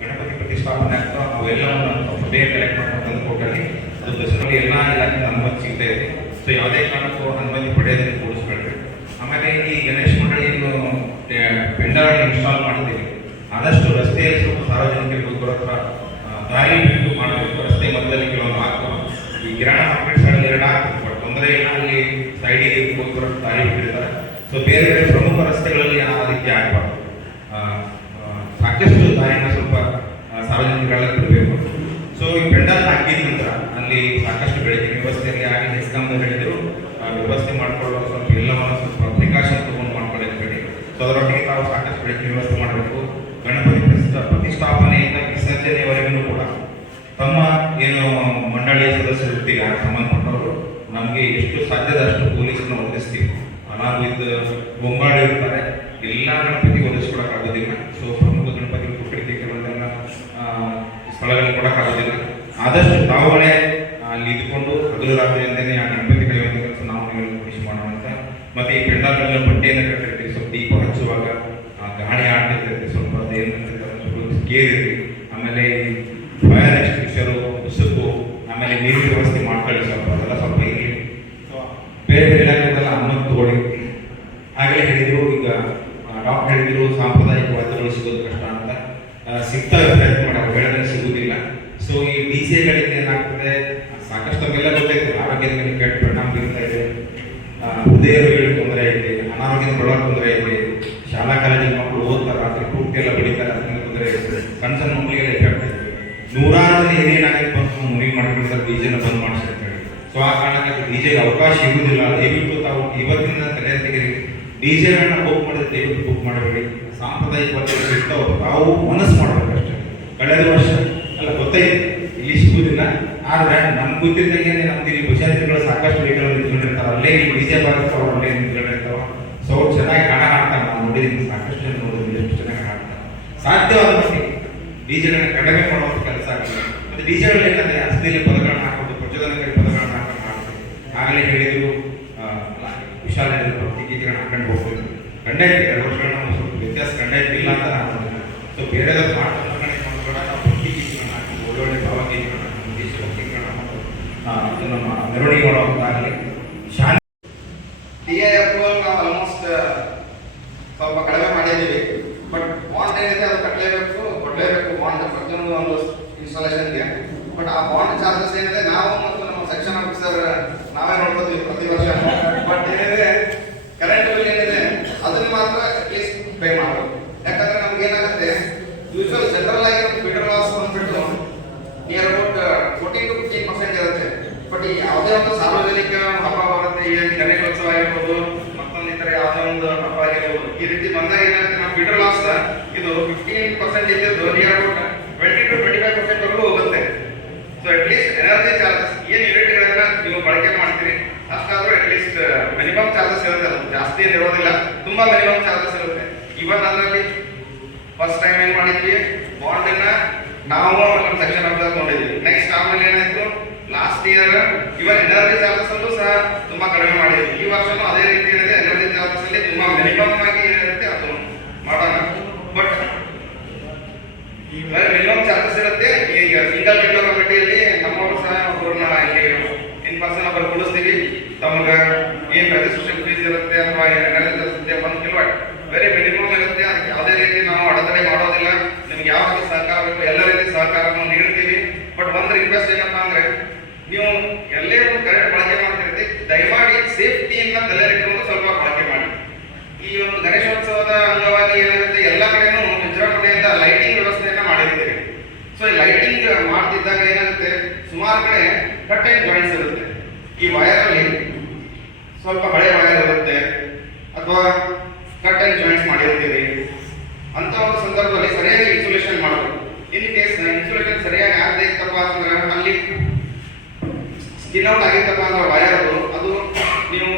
ಗಣಪತಿ ಪ್ರತಿಷ್ಠಾಪನೆ ಆಗ್ತೋ ಅವೆಲ್ಲವನ್ನು ಸ್ವಲ್ಪ ಬೇಗ ಕಲೆಕ್ಟ್ ಮಾಡ್ಕೊಂಡು ತಂದು ಕೊಟ್ಟಲ್ಲಿ ಅದು ಬಸ್ಸಿನಲ್ಲಿ ಎಲ್ಲ ಇಲಾಖೆ ಅನುಮತಿ ಸಿಗ್ತಾ ಇದೆ ಸೊ ಯಾವುದೇ ಕಾರಣಕ್ಕೂ ಅನುಮತಿ ಪಡೆಯೋದನ್ನು ಕೂಡಿಸ್ಬೇಡ್ರಿ ಆಮೇಲೆ ಈ ಗಣೇಶ ಮಂಡಳಿ ಏನು ಪೆಂಡಾಲ್ ಇನ್ಸ್ಟಾಲ್ ಮಾಡಿದ್ದೀವಿ ಆದಷ್ಟು ರಸ್ತೆಯಲ್ಲಿ ಸ್ವಲ್ಪ ಸಾರ್ವಜನಿಕರಿಗೆ ಬರೋ ಹತ್ರ ದಾರಿ ಬಿಟ್ಟು ಮಾಡಬೇಕು. ರಸ್ತೆ ಮಧ್ಯದಲ್ಲಿ ಕೆಲವೊಂದು ಆಗ್ತವೆ ಈ ಕಿರಾಣ ಮಾರ್ಕೆಟ್ ಎರಡು ಹಾಕಬೇಕು. ಬಟ್ ತೊಂದರೆ ಇಲ್ಲ, ಅಲ್ಲಿ ಸೈಡಿಗೆ ಹೋಗಿ ಬರೋ ದಾರಿ ಬಿಟ್ಟಿರ್ತಾರೆ. ಸೊ ಬೇರೆ ಬೇರೆ ಪ್ರಮುಖ ರಸ್ತೆಗಳಲ್ಲಿ ಆ ರೀತಿ ಆಗಬಾರ್ದು. ಸಾಕಷ್ಟು ದಾರಿನ ಸ್ವಲ್ಪ ಸಾರ್ವಜನಿಕರೆಲ್ಲ ಬಿಡಬೇಕು. ಸೊ ಈ ಪೆಂಡಲ್ ಹಾಕಿದ ನಂತರ ಅಲ್ಲಿ ಸಾಕಷ್ಟು ಬೆಳಕಿನ ವ್ಯವಸ್ಥೆಯಲ್ಲಿ ಆಗಿ ಎಸ್ಕಾಂದಲ್ಲಿ ಹೇಳಿದ್ರು ವ್ಯವಸ್ಥೆ ಮಾಡ್ಕೊಳ್ಳೋ ಸ್ವಲ್ಪ ಎಲ್ಲವನ್ನು ಸ್ವಲ್ಪ ಪ್ರಿಕಾಷನ್ ತಗೊಂಡು ಮಾಡ್ಕೊಳ್ಳೋದು ಬೇಡಿ ಸೊ ಅದರೊಟ್ಟಿಗೆ ತಾವು ಸಾಕಷ್ಟು ಬೆಳಕಿನ ವ್ಯವಸ್ಥೆ ಮಾಡಬೇಕು. ಗಣಪತಿ ಪ್ರತಿಷ್ಠಾ ಪ್ರತಿಷ್ಠಾಪನೆಯಿಂದ ವಿಸರ್ಜನೆಯವರೆಗೂ ಕೂಡ ತಮ್ಮ ಏನು ಮಂಡಳಿಯ ಸದಸ್ಯರು ಇರ್ತೀವಿ ಸಂಬಂಧಪಟ್ಟವರು ನಮಗೆ ಎಷ್ಟು ಸಾಧ್ಯದ ಅಷ್ಟು ಪೊಲೀಸನ್ನು ಒದಗಿಸ್ತೀವಿ. ನಾವು ಇದು ಇರ್ತಾರೆ. ಎಲ್ಲ ಗಣಪತಿ ಒದಗಿಸ್ಕೊಡಕ್ಕಾಗೋದಿಲ್ಲ ಸೊ ಪ್ರಮುಖ ಗಣಪತಿ ಕೊಟ್ಟಿರ್ತೀವಿ ಕೆಲವೊಂದೆಲ್ಲ ಆ, ಸ್ಥಳಗಳಿಗೆ ಕೊಡಕ್ಕಾಗೋದಿಲ್ಲ. ಆದಷ್ಟು ತಾವುಗಳೇ ಅಲ್ಲಿ ಇದ್ಕೊಂಡು ಹಗಲು ರಾತ್ರಿ ಅಂತಾನೆ ಆ ಗಣಪತಿ ಕಳೆಯುವಂಥ ಕೆಲಸ ನಾವು ನೀವು ಕೃಷಿ ಮಾಡೋಣ ಅಂತ ಮತ್ತೆ ಈ ಪೆಂಡಾಲ್ಗಳ ಬಟ್ಟೆಯನ್ನು ಕಟ್ಟಿರ್ತೀವಿ ಸ್ವಲ್ಪ ದೀಪ ಹಚ್ಚುವಾಗ ಆ, ಗಾಳಿ ಆಡ್ತಿರ್ತೈತೆ ಸ್ವಲ್ಪ ಅದೇನು ಕೇರಿರಿ ಆಮೇಲೆ ಈ ಫೈರ್ ಎಕ್ಸ್ಟಿಂಗ್ವಿಷರು ಉಸುಕು ಆಮೇಲೆ ನೀರಿನ ವ್ಯವಸ್ಥೆ ಮಾಡ್ಕೊಳ್ಳಿ ಸ್ವಲ್ಪ ಅದೆಲ್ಲ ಸ್ವಲ್ಪ ಇರಲಿ ಬೇರೆ ಬೇರೆ ಇಲಾಖೆದೆಲ್ಲ ಅನುಮತಿ ತಗೊಳ್ಳಿ ಆಗಲೇ ಹೇಳಿದ್ರು ಈಗ ಡಾಕ್ಟರ್ ಹೇಳಿದ್ರು ಸಾಂಪ್ರದಾಯಿಕ ವಾದ್ಯಗಳು ಸಿಗೋದು ಕಷ್ಟ ಅಂತ ಆ, ಸಿಗ್ತವೆ ಪ್ರಯತ್ನ ಮಾಡೋದು ಹೇಳಿದ್ರೆ ಸಿಗುವುದಿಲ್ಲ ಸೊ ಈ ಡಿ ಗಳಿಂದ ಏನಾಗ್ತದೆ ಸಾಕಷ್ಟು ನಮಗೆಲ್ಲ ಗೊತ್ತೈತೆ ಆರೋಗ್ಯದ ಮೇಲೆ ಕೆಟ್ಟ ಪರಿಣಾಮ ಬೀರ್ತಾ ಇದೆ ಆ, ಹೃದಯ ರೋಗಿಗಳಿಗೆ ತೊಂದರೆ ಐತೆ ಅನಾರೋಗ್ಯದ ಬಡವರ ತೊಂದರೆ ಐತೆ ಶಾಲಾ ಕಾಲೇಜಿನ ಮಕ್ಕಳು ಓದ್ತಾರೆ ರಾತ್ರಿ ಪೂರ್ತಿ ಎಲ್ಲ ಬೆಳಿತಾರೆ ಅದರಿಂದ ತೊಂದರೆ ಐತೆ ಸಣ್ಣ ಸಣ್ಣ ಮಕ್ಕಳಿಗೆಲ್ಲ ಎಫೆಕ್ಟ್ ಐತೆ ನೂರಾರು ಜನ ಏನೇನಾಗೈತೆ ಬಂದು ಮುನಿ ಸರ್ ಡಿಜೆನ ಬಂದ್ ಮಾಡಿಸಿ ಅಂತ ಹೇಳಿ ಸೊ ಆ ಕಾರಣಕ್ಕೆ ಡಿಜೆಗೆ ಅವಕಾಶ ಇರುವುದಿಲ್ಲ. ದಯವಿಟ್ಟು ತಾವು ಇವತ್ತಿನ ತಲೆ ತೆಗೆರಿ ಡಿಜೆಗಳನ್ನ ಬುಕ್ ಮಾಡಿದ್ರೆ ದಯವಿಟ್ಟು ಬುಕ್ ಮಾಡಬೇಡಿ. ಸಾಂಪ್ರದಾಯಿಕ ಇರ್ತಾವೆ ತಾವು ಮನಸ್ಸು ಅಷ್ಟೇ. ಕಳೆದ ವರ್ಷ, ಅಲ್ಲ, ಗೊತ್ತೇ ಇಲ್ಲಿ. ಸಿಗುವುದಿಲ್ಲ. ಆದ್ರೆ ನಮ್ಗೆ ಗೊತ್ತಿದ್ದಂಗೆ ನಮ್ದು ಇಲ್ಲಿ ಭಜನೆಗಳು ಸಾಕಷ್ಟು ಲೇಟ್ ನಿಂತ್ಕೊಂಡಿರ್ತಾರೆ. ಅಲ್ಲೇ ಇಲ್ಲಿ ಡಿಜೆ ಬಾರಿಸ್ತಾರೆ ಅವ್ರು ಅಲ್ಲೇ ನಿಂತ್ಕೊಂಡಿರ್ತಾವೆ ಸೊ ಅವ್ರು ಚೆನ್ನಾಗಿ ಹಾಡ ಹಾಡ್ತಾರೆ ನಾವು ನೋಡಿದ್ದೀನಿ ಸಾಕಷ್ಟು ಜನ ನೋಡಿದ್ವಿ ಎಷ್ಟು ಚೆನ್ನಾಗಿ ಹಾಡ್ತಾರೆ ಸಾಧ್ಯವಾದ ಮಟ್ಟಿಗೆ ಡಿಜೆಗಳನ್ನ ಕಡಿಮೆ ಮಾಡುವಂತ ಕೆಲಸ ಡಿಜೆಗಳು ಏನಂದ್ರೆ ಪದಗಳನ್ನ ಹಾಕೋದು ಪ್ರಚೋದನಕಾರಿ ಪದಗಳನ್ನ ಹಾಕೊಂಡು ಮಾಡ್ತೀವಿ ಆಗಲೇ ಹೇಳಿದ್ರು ವಿಶಾಲ ಗೀತೆಗಳನ್ನ ಹಾಕೊಂಡು ಹೋಗ್ಬೋದು ಕಂಡೈತಿ ಎರಡು ವರ್ಷಗಳ ನಾವು ಸ್ವಲ್ಪ ವ್ಯತ್ಯಾಸ ಕಂಡೈತಿ ಇಲ್ಲ ಅಂತ ನಾನು ಸೊ ಬೇರೆದವ್ರು ಮಾಡ್ತಾರೆ ಮಾಡ್ಬೇಡ ನಾವು ಭಕ್ತಿ ಗೀತೆಗಳನ್ನ ಹಾಕೊಂಡು ಒಳ್ಳೊಳ್ಳೆ ಭಾವಗೀತೆಗಳನ್ನ ದೇಶಭಕ್ತಿಗಳನ್ನ ಹಾಕೊಂಡು ಆ, ನಮ್ಮ ಮೆರವಣಿಗೆ ಮಾಡುವಂತಾಗಲಿ ಶಾಲೆ ಟಿ ಐ ಅಪ್ರೂವಲ್ ನಾವು ಆಲ್ಮೋಸ್ಟ್ ಸ್ವಲ್ಪ ಕಡಿಮೆ ಮಾಡಿದ್ದೀವಿ ಬಟ್ ಬಾಂಡ್ ಏನಿದೆ ಅದು ಕಟ್ಟಲೇಬೇಕು ಕೊಡಲೇಬೇಕು ಬಾಂಡ್ ಪ್ರತಿಯೊಂದು ಒಂದು ಇನ್ಸ್ಟಾಲೇಷನ್ಗೆ ಬಟ್ ಆ ಬಾಂಡ್ ಚಾರ್ಜಸ್ ಏನಿದೆ, ನಾವು ಮತ್ತು ನಮ್ಮ ಸೆಕ್ಷನ್ ಆಫೀಸರ್ ನಾವೇ ನೋಡ್ಕೋತೀವಿ ಪ್ರತಿ ವರ್ಷ. ಬಟ್ ಏನಿದೆ ಕರೆಂಟ್ ಬಿಲ್ ಏನಿದೆ, ಅದನ್ನ ಮಾತ್ರ ಅಟ್ಲೀಸ್ಟ್ ಪೇ ಮಾಡಬೇಕು ಯಾಕಂದ್ರೆ ನಮ್ಗೆ ಏನಾಗುತ್ತೆ ಯೂಶುವಲ್ ಜನರಲ್ ಆಗಿ ಫೀಡರ್ ಲಾಸ್ ಬಂದ್ಬಿಟ್ಟು near about fourteen to fifteen percent ಇರುತ್ತೆ. ಬಟ್ ಯಾವುದೇ ಒಂದು ಸಾರ್ವಜನಿಕ ಹಬ್ಬ ಬರುತ್ತೆ ಗಣೇಶ ಗಣೇಶೋತ್ಸವ ಆಗಿರ್ಬೋದು, ಮತ್ತೊಂದು ಇತರ ಯಾವುದೇ ಒಂದು ಹಬ್ಬ ಆಗಿರ್ಬೋದು, ಈ ರೀತಿ ಬಂದಾಗ ಏನಾಗುತ್ತೆ ನಮ್ಮ ಫೀಡರ್ ಲಾಸ್ ಇದು ಫಿಫ್ಟೀನ್ ಪರ್ಸೆಂಟ್ ಇದ್ದು near about twenty to twenty five percent ವರೆಗೂ ಹೋಗುತ್ತೆ ಸೊ ಎನರ್ಜಿ ಚಾರ್ಜಸ್ ಏನು ಯೂನಿಟ್ಗಳನ್ನ ನೀವು ಬಳಕೆ ಮಾಡ್ತೀರಿ ಅಷ್ಟಾದ್ರೂ ಅಟ್ಲೀಸ್ಟ್ ಮಿನಿಮಮ್ ಚಾರ್ಜಸ್ ಇರುತ್ತೆ ಅದು. ಜಾಸ್ತಿ ಏನು ಇರೋದಿಲ್ಲ ತುಂಬಾ ಮಿನಿಮಮ್ ಚಾರ್ಜಸ್ ಇರುತ್ತೆ. ಇವನ್ ಅದರಲ್ಲಿ ಫಸ್ಟ್ ಟೈಮ್ ಏನ್ ಮಾಡಿದ್ವಿ ಬಾಂಡ್ ಅನ್ನ ನಾವು ನಮ್ಮ ಸೆಕ್ಷನ್ ಅಂತ ತಗೊಂಡಿದ್ವಿ. ನೆಕ್ಸ್ಟ್ ಆಮೇಲೆ ಏನಾಯ್ತು last year even energy charges ಅಲ್ಲೂ ಸಹ ತುಂಬಾ ಕಡಿಮೆ ಮಾಡಿದ್ವಿ. ಈ ವರ್ಷನೂ ಅದೇ ರೀತಿ ಏನಿದೆ ಎನರ್ಜಿ ಚಾರ್ಜಸ್ ಅಲ್ಲಿ ತುಂಬಾ ಮಿನಿಮಮ್ ಆಗಿ ಏನಿರುತ್ತೆ ಅದು ಮಾಡೋಣ. ಬಟ್ ಮಿನಿಮಮ್ ಚಾರ್ಜಸ್ ಇರುತ್ತೆ ಈಗ ಸಿಂಗಲ್ ವಿಂಡೋ ತಮ್ಗೆ ಏನ್ ರಿಜಿಸ್ಟ್ರೇಷನ್ ಫೀಸ್ ಇರುತ್ತೆ ಅಥವಾ ಏನಾದ್ರು ಇರುತ್ತೆ ಒಂದು ಕಿಲೋವಾಟ್ ವೆರಿ ಮಿನಿಮಮ್ ಇರುತ್ತೆ. ಅದಕ್ಕೆ ಯಾವುದೇ ರೀತಿ ನಾವು ಅಡೆತಡೆ ಮಾಡೋದಿಲ್ಲ. ನಿಮ್ಗೆ ಯಾವ ರೀತಿ ಸಹಕಾರ ಬೇಕು ಎಲ್ಲ ರೀತಿ ಸಹಕಾರವನ್ನು ನೀಡ್ತೀವಿ. ಬಟ್ ಒಂದು ರಿಕ್ವೆಸ್ಟ್ ಏನಪ್ಪಾ ಅಂದ್ರೆ, ನೀವು ಎಲ್ಲೇ ಒಂದು ಕರೆಂಟ್ ಬಳಕೆ ಮಾಡ್ತಿರ್ತೀವಿ ದಯಮಾಡಿ ಸೇಫ್ಟಿಯನ್ನ ತಲೆಯಲ್ಲಿಟ್ಕೊಂಡು ಸ್ವಲ್ಪ ಬಳಕೆ ಮಾಡಿ. ಈ ಒಂದು ಗಣೇಶೋತ್ಸವದ ಅಂಗವಾಗಿ ಏನಾಗುತ್ತೆ ಎಲ್ಲ ಕಡೆನೂ ವಿಜೃಂಭಣೆಯಿಂದ ಲೈಟಿಂಗ್ ವ್ಯವಸ್ಥೆಯನ್ನ ಮಾಡಿರ್ತೀವಿ ಸೊ ಈ ಲೈಟಿಂಗ್ ಮಾಡ್ತಿದ್ದಾಗ ಏನಾಗುತ್ತೆ, ಸುಮಾರು ಕಡೆ ಕಟ್ ಜಾಯಿಂಟ್ಸ್ ಇರುತ್ತೆ. ಈ ವೈರ್ ಸ್ವಲ್ಪ ಹಳೆ ವೈರ್ ಇರುತ್ತೆ ಅಥವಾ ಕಟ್ ಅಂಡ್ ಜಾಯಿಂಟ್ಸ್ ಮಾಡಿರ್ತೀವಿ ಅಂತ ಒಂದು ಸಂದರ್ಭದಲ್ಲಿ ಸರಿಯಾಗಿ ಇನ್ಸುಲೇಷನ್ ಮಾಡಬೇಕು ಇನ್ ಕೇಸ್ ಇನ್ಸುಲೇಷನ್ ಸರಿಯಾಗಿ ಆಗದೆ ಇತ್ತಪ್ಪ ಅಂತಂದ್ರೆ ಅಲ್ಲಿ ಸ್ಕಿನ್ ಔಟ್ ಆಗಿತ್ತಪ್ಪ ಅಂದ್ರೆ ವೈರ್ ಅದು ನೀವು